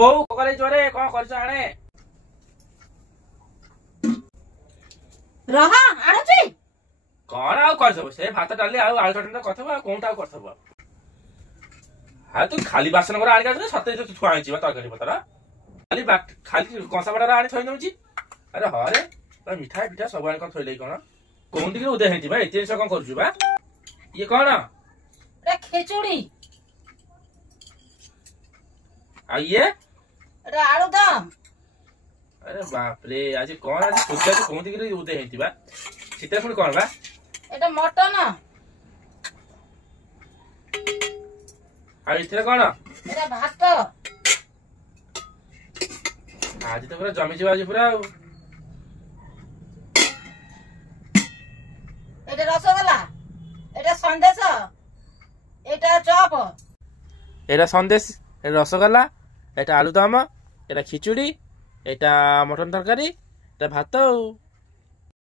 ବୋଉ କରେ ଜୋରେ କଣ କରିଛ ଆଣେ ରହ ଆଣୁଛି କଣ ଆଉ କରିଥବ ସେ ଭାତ ଡାଲି ଆଉ ଆଳୁ ଚଟଣି କରିଥବ ଆଉ କୋଉଟା ଆଉ କରିଥବ ଆଉ ତୁ ଖାଲି ବାସନ করে ଆଣିକି ଆସୁଛୁ ସତେ ଛୁଆ ହେଇଯିବ ତରକାରୀ ପତ୍ର ଖାଲି ଖାଲି କଂସା ବଡାରେ ଆଣି ଥୋଇ ନଉଛି ଆରେ ହରେ ମିଠା ପିଠା ସବୁ ଆଣି କଣ ଥୋଇଲେ କଣ କୋଉଠି ଉଦୟ ହେଇଛି ବା ଏତେ ଜିନିଷ କଣ କରୁଛୁ ବା ଇଏ କଣ ଖେଚୁଡି ଆଉ ଇଏ ଆଳୁଦମ अरे बाप रे आज कौन आज पूजा को कौन दिखे उदय हेतिबा सीता पुणी कौन बा एटा मटन आ इथरे कौन एटा भात आज तो पूरा जमी जीवा आज पूरा एटा रसगोल्ला एटा संदेश एटा चॉप एटा संदेश एटा रसगोल्ला एटा आलूदम एटा खिचुड़ी এটা মটন তরকারি এটা ভাত